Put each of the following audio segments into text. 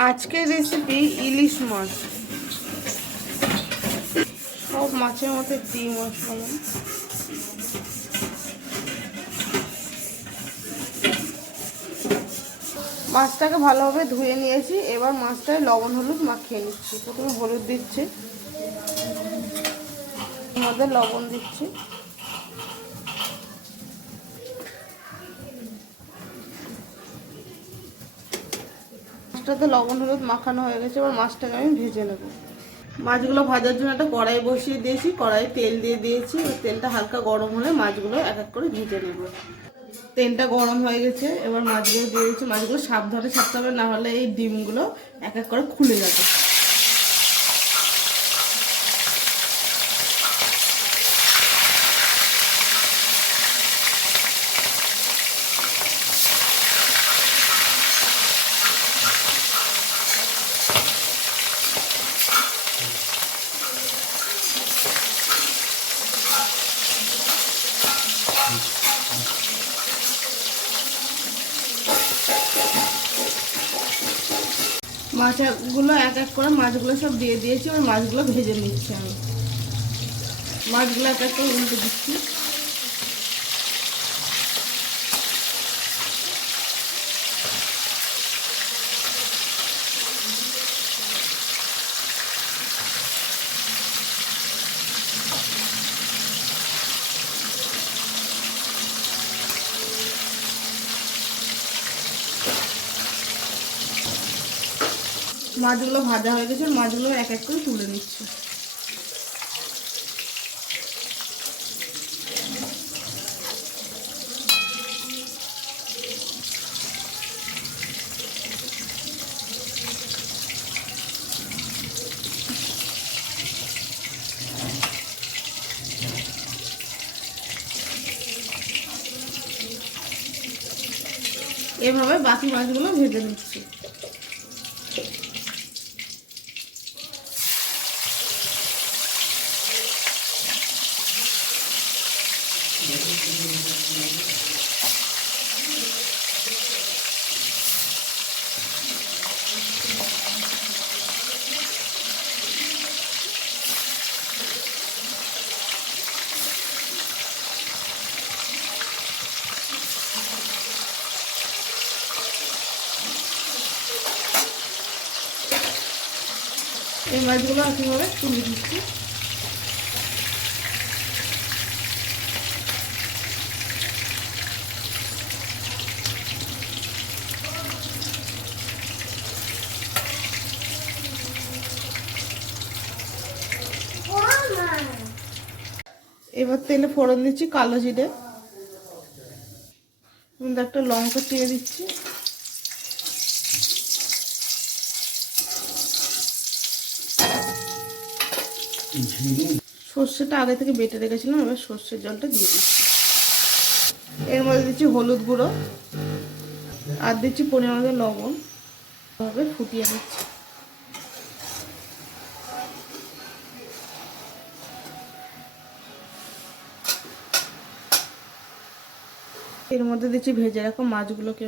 আজকের রেসিপি ইলিশ মাছ। সব মাছের মধ্যে দিই মশলা। মাছটাকে ভালোভাবে ধুয়ে নিয়েছি। এবার মাছটায় লবণ হলুদ মাখিয়ে নিচ্ছি। প্রথমে হলুদ দিচ্ছি, মধ্যে লবণ দিচ্ছি, মাছটাতে লবণ হলুদ মাখানো হয়ে গেছে। এবার মাছটাকে আমি ভেজে নেব। মাছগুলো ভাজার জন্য একটা কড়াই বসিয়ে দিয়েছি। কড়াই তেল দিয়ে দিয়েছি। তেলটা হালকা গরম হলে মাছগুলো এক এক করে ভেজে নেব। তেলটা গরম হয়ে গেছে। এবার মাছগুলো দিয়ে দিচ্ছি। মাছগুলো সাবধানে ছাড়তে হবে, না হলে এই ডিমগুলো এক এক করে খুলে যাবে। মাছগুলো এক এক করে মাছগুলো সব দিয়ে দিয়েছি। আর মাছগুলো ভেজে নিচ্ছি। আমি মাছগুলো এক এক করে উল্টে দিচ্ছি। মাছগুলো ভাজা হয়ে গেছে। মাছগুলো এক এক করে তুলে নিচ্ছি। এভাবে বাকি মাছগুলো ভেজে নিচ্ছি। এই মাছগুলো একইভাবে তুলে দিচ্ছি। এবার তেলে ফোড়ন দিচ্ছি কালো জিরে, একটা লঙ্কা চিড়ে দিচ্ছি, সর্ষেটা আগে থেকে বেটে রেখেছিলাম। এবার সর্ষের জলটা দিয়ে দিচ্ছি। এর মধ্যে দিচ্ছি হলুদ গুঁড়ো আর দিচ্ছি পরিমাণ মতো লবণ। এভাবে ফুটিয়ে নিচ্ছি। এর মধ্যে দিচ্ছি ভেজে রাখা মাছগুলোকে।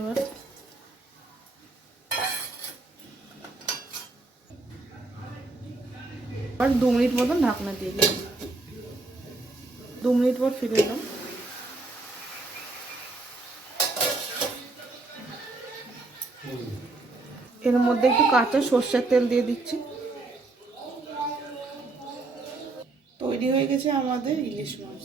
এবার 2 মিনিট মতন ঢাকনা দিয়ে দিলাম। 2 মিনিট পর ফিরে এলাম। এর মধ্যে একটু কাঁচা সর্ষের তেল দিয়ে দিচ্ছি। তৈরি হয়ে গেছে আমাদের ইলিশ মাছ।